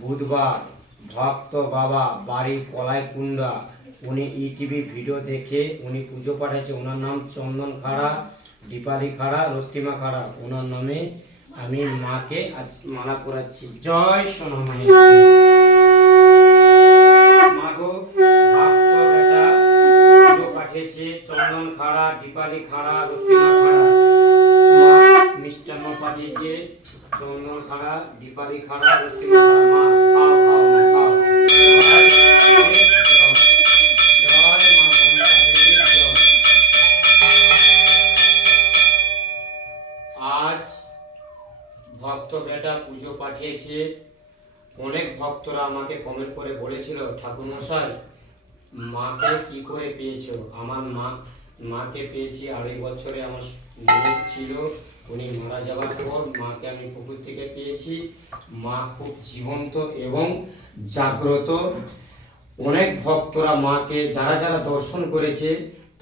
বুধবার ভক্ত বাবা বাড়ি কলাইকুণ্ডা উনি ইটিভি ভিডিও দেখে উনি পুজো পাঠাচ্ছে। ওনার নাম চন্দন খাড়া, দীপালি খাড়া, রক্তিমা খাড়া। ওনার নামে আমি মাকে আজ মালা পরাচ্ছি। জয় সোনা মায়ের। মাগো ভক্ত বেটা পুজো পাঠিয়েছে চন্দন খাড়া, দীপালি খাড়া, রক্তিমা খাড়া। মা মিষ্টান্ন পাঠিয়েছে চন্দন খাড়া, দীপালি খাড়া, রক্তিমা খাড়া। মা খাও খাও মা খাও। জয় মা মমতা দেবীর জয়। আজ ভক্ত বেটা পুজো পাঠিয়েছে। অনেক ভক্তরা আমাকে কমেন্ট করে বলেছিল, ঠাকুর মশাই মাকে কি করে পেয়েছো? আমার মাকে পেয়েছি 2.5 বছরে। আমার মেয়ে ছিল, উনি মারা যাওয়ার পর মাকে আমি পুকুর থেকে পেয়েছি। মা খুব জীবন্ত এবং জাগ্রত। অনেক ভক্তরা মাকে যারা যারা দর্শন করেছে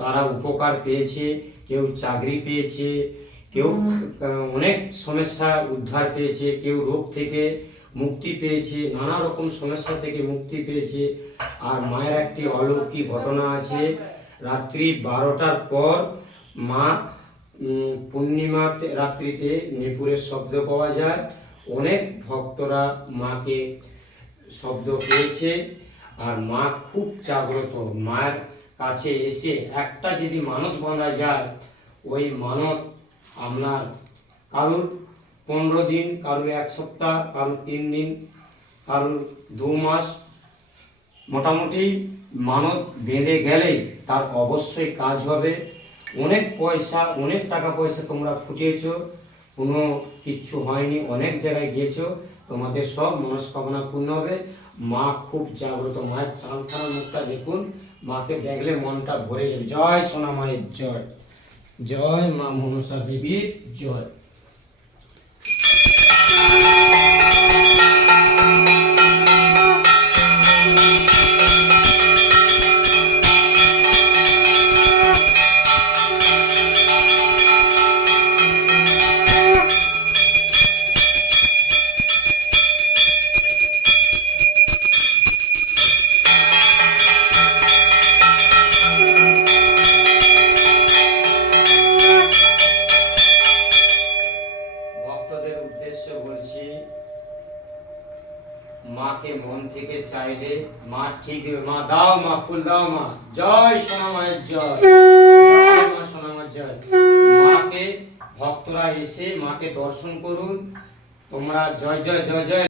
তারা উপকার পেয়েছে। কেউ চাকরি পেয়েছে, কেউ অনেক সমস্যা উদ্ধার পেয়েছে, কেউ রোগ থেকে মুক্তি পেয়েছে, নানা রকম সমস্যা থেকে মুক্তি পেয়েছে। আর মায়ের একটি অলৌকিক ঘটনা আছে। রাত্রি 12টার পর মা পূর্ণিমাতে রাত্রিতে নুপুরের শব্দ পাওয়া যায়। অনেক ভক্তরা মাকে শব্দ পেয়েছে। আর মা খুব জাগ্রত। মায়ের কাছে এসে একটা যদি মানত বাঁধা যায়, ওই মানত আপনার কারুর 15 দিন, কারুর 1 সপ্তাহ, কারুর 3 দিন, কারুর 2 মাস, মোটামুটি মানত বেঁধে গেলেই তার অবশ্যই কাজ হবে। অনেক পয়সা, অনেক টাকা পয়সা তোমরা ফুটিয়েছো, কোনো কিচ্ছু হয়নি। অনেক জায়গায় গিয়েছো, তোমাদের সব মনস্কামনা পূর্ণ হবে। মা খুব জাগ্রত। মায়ের চালখানা মুখটা দেখুন, মাকে দেখলে মনটা ভরে যাবে। জয় সোনা মায়ের জয়। জয় মা মনসা দেবীর জয়। ভক্তদের উদ্দেশ্যে বলছি, মাকে মন থেকে চাইলে মা ঠিক দেবে। মা দাও, মা ফুল দাও। মা জয় সোনা মায়ের জয়। জয় মা সোনা মায়ের জয়। মাকে ভক্তরা এসে মাকে দর্শন করুন। তোমরা জয় জয় জয় জয়।